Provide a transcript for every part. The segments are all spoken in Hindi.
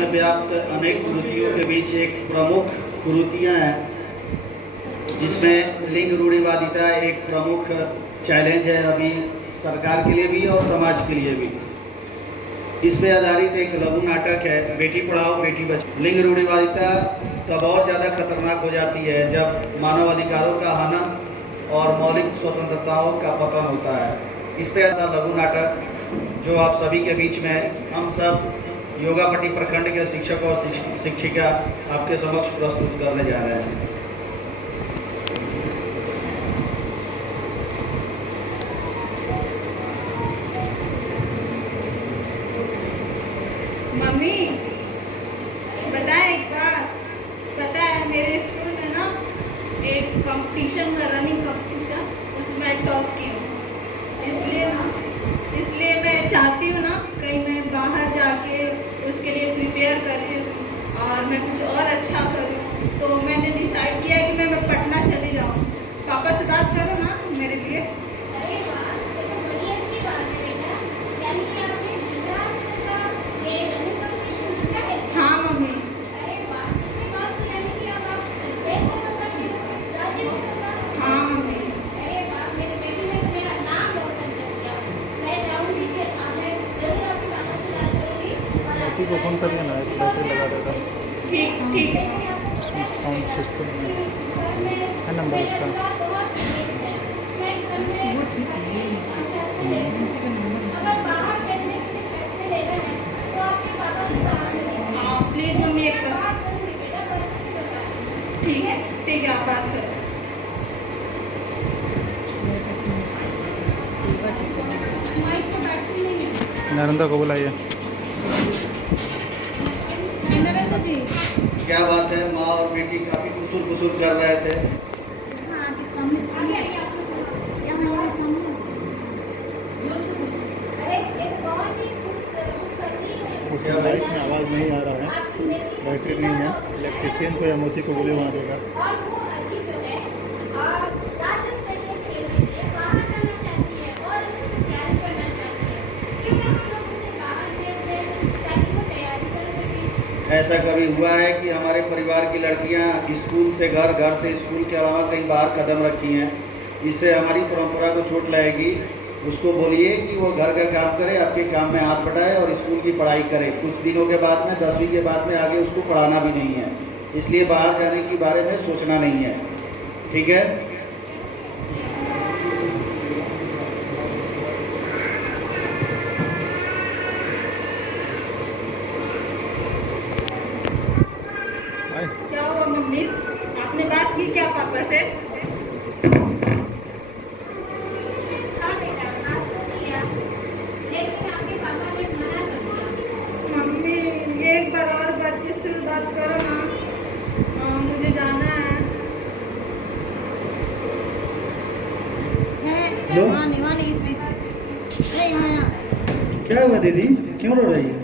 में व्याप्त अनेक कुरीतियों के बीच एक प्रमुख कुरीतियाँ हैं, जिसमें लिंग रूढ़िवादिता एक प्रमुख चैलेंज है अभी सरकार के लिए भी और समाज के लिए भी। इस पे आधारित एक लघु नाटक है बेटी पढ़ाओ बेटी बचाओ। लिंग रूढ़िवादिता तब और ज़्यादा खतरनाक हो जाती है जब मानव अधिकारों का हनन और मौलिक स्वतंत्रताओं का पतन होता है। इस पे ऐसा लघु नाटक जो आप सभी के बीच में हम सब योगापट्टी प्रखंड के शिक्षक और शिक्षिका आपके समक्ष प्रस्तुत करने जा रहे हैं। मम्मी बताए एक बार, पता है मेरे स्कूल में ना एक कंपटीशन था, रनिंग कंपटीशन, उसमें टॉप की हूँ। इसलिए मैं चाहती हूँ ना कहीं मैं बाहर जाके उसके लिए प्रिपेयर करूँ और मैं कुछ और अच्छा करूँ। तो मैंने डिसाइड किया कि मैं पटना चली जाऊँ। पापा से बात करो ना मेरे लिए। को फोन करिए ना, एक बैटरी लगा देगा। ठीक है। उसमें साउंड सिस्टम है नंबर उसका। प्लीज मम्मी एक ठीक है आप बात करो। नरेंद्र को बुलाइए। नरेंद्र जी क्या बात है, माँ और बेटी काफी कुसुर कर रहे थे। उसमें लाइट में आवाज़ नहीं आ रहा है, बैटरी नहीं है। इलेक्ट्रिशियन को या मोती को बोले वहाँ देगा। ऐसा कभी हुआ है कि हमारे परिवार की लड़कियां स्कूल से घर, घर से स्कूल के अलावा कहीं बाहर कदम रखी हैं? इससे हमारी परंपरा को चोट लगेगी। उसको बोलिए कि वो घर का काम करे, आपके काम में हाथ बढ़ाए और स्कूल की पढ़ाई करे। कुछ दिनों के बाद में 10वीं के बाद में आगे उसको पढ़ाना भी नहीं है, इसलिए बाहर जाने के बारे में सोचना नहीं है। ठीक है? क्या हुआ मम्मी, आपने बात की क्या पापा से? मम्मी एक बार और बातचीत से बात करो ना, मुझे जाना है। क्या हुआ दीदी, क्यों रो रही है?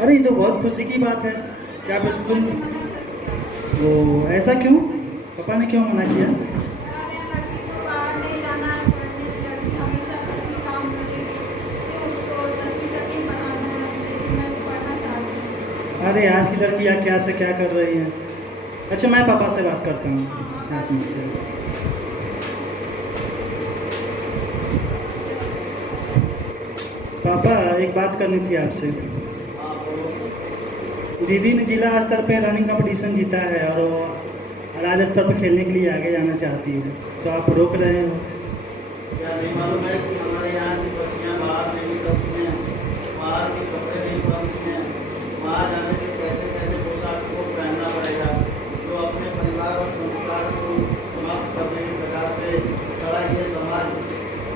अरे ये तो बहुत खुशी की बात है कि आप स्कूल में। वो ऐसा क्यों? पापा ने क्यों मना किया? अरे आज की लड़कियाँ क्या से क्या कर रही हैं। अच्छा मैं पापा से बात करता हूँ। पापा एक बात करनी थी आपसे। दीदी ने जिला स्तर पे रनिंग कंपटीशन जीता है और वो राज्य स्तर पर खेलने के लिए आगे जाना चाहती है, तो आप रोक रहे हो? क्या नहीं मालूम है कि हमारे यहाँ की बच्चियाँ बाहर नहीं निकलती हैं, बाहर के कपड़े नहीं पहनती हैं। बाहर जाने के कैसे कैसे पोशाक को पहनना पड़ेगा, जो अपने परिवार और संस्कार को समाप्त करने के प्रकार से खड़ा ये समाज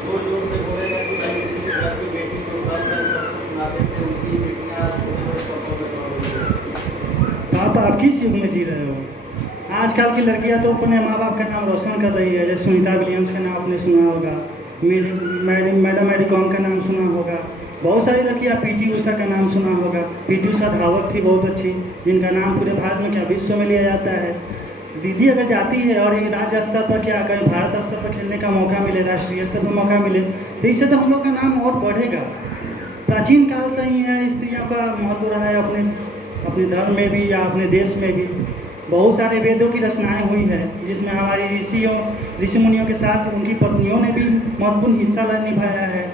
जोर जोर से बोलेगा कि भाई इनकी घर की बेटी को उठाकर सबको सुनाते थे, उनकी बेटियाँ छोटे छोटे कपड़ों में पड़ रही है। आप किस युग में जी रहे हो? आजकल की लड़कियां तो अपने माँ बाप का नाम रोशन कर रही है। जैसे सुनीता विलियम्स का नाम आपने सुना होगा, मैडम मेरी कॉम का नाम सुना होगा, बहुत सारी लड़कियां, पीटी उषा का नाम सुना होगा। पीटी उषा धावक थी बहुत अच्छी, जिनका नाम पूरे भारत में क्या विश्व में लिया जाता है। दीदी अगर जाती है और ये राज्य स्तर पर क्या कहीं भारत स्तर पर खेलने का मौका मिले, राष्ट्रीय स्तर पर मौका मिले, तो इससे तो हम लोग का नाम और बढ़ेगा। प्राचीन काल से ही है स्त्रियों का महत्व रहा है अपने धर्म में भी या अपने देश में भी। बहुत सारे वेदों की रचनाएं हुई है जिसमें हमारी ऋषि मुनियों के साथ उनकी पत्नियों ने भी महत्वपूर्ण हिस्सा निभाया है।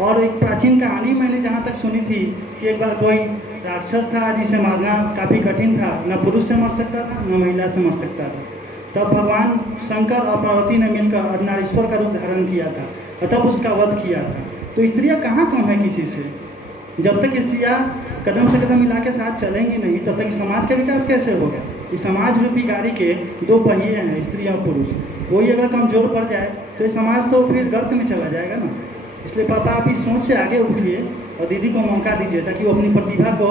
और एक प्राचीन कहानी मैंने जहाँ तक सुनी थी कि एक बार कोई राक्षस था जिसे मारना काफ़ी कठिन था, न पुरुष से मर सकता था न महिला से मर सकता था। तब भगवान शंकर और पार्वती ने मिलकर अर्धनारीश्वर का रूप धारण किया था और तब उसका वध किया था। तो स्त्रियाँ कहाँ कम है किसी से? जब तक स्त्रियाँ कदम से कदम मिला के साथ चलेंगी नहीं तब तक समाज का विकास कैसे होगा? इस समाज रूपी गाड़ी के दो पहिए हैं, स्त्री और पुरुष। कोई अगर कमजोर पड़ जाए तो ये समाज तो फिर गर्त में चला जाएगा ना। इसलिए पापा आप इस सोच से आगे उठिए और दीदी को मौका दीजिए ताकि वो अपनी प्रतिभा को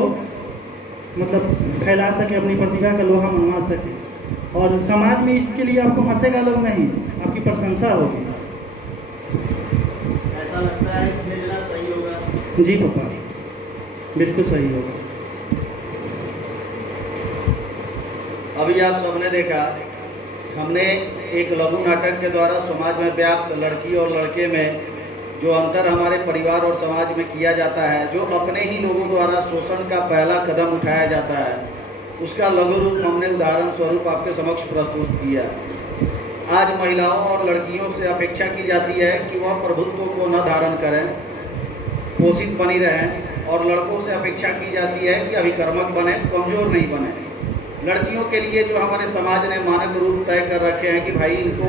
मतलब फैला सके, अपनी प्रतिभा का लोहा मनवा सके। और समाज में इसके लिए आपको हंसेगा लोग नहीं, आपकी प्रशंसा होगी। ऐसा लगता है कि भेजना सही होगा? जी पापा, बिल्कुल सही होगा। अभी आप सबने देखा, हमने एक लघु नाटक के द्वारा समाज में व्याप्त लड़की और लड़के में जो अंतर हमारे परिवार और समाज में किया जाता है, जो अपने ही लोगों द्वारा शोषण का पहला कदम उठाया जाता है, उसका लघु रूप हमने उदाहरण स्वरूप आपके समक्ष प्रस्तुत किया। आज महिलाओं और लड़कियों से अपेक्षा की जाती है कि वह प्रभुत्व को न धारण करें, पोषित बनी रहें, और लड़कों से अपेक्षा की जाती है कि अभिकर्मक बने, कमज़ोर नहीं बने। लड़कियों के लिए जो हमारे समाज ने मानक रूप तय कर रखे हैं कि भाई इनको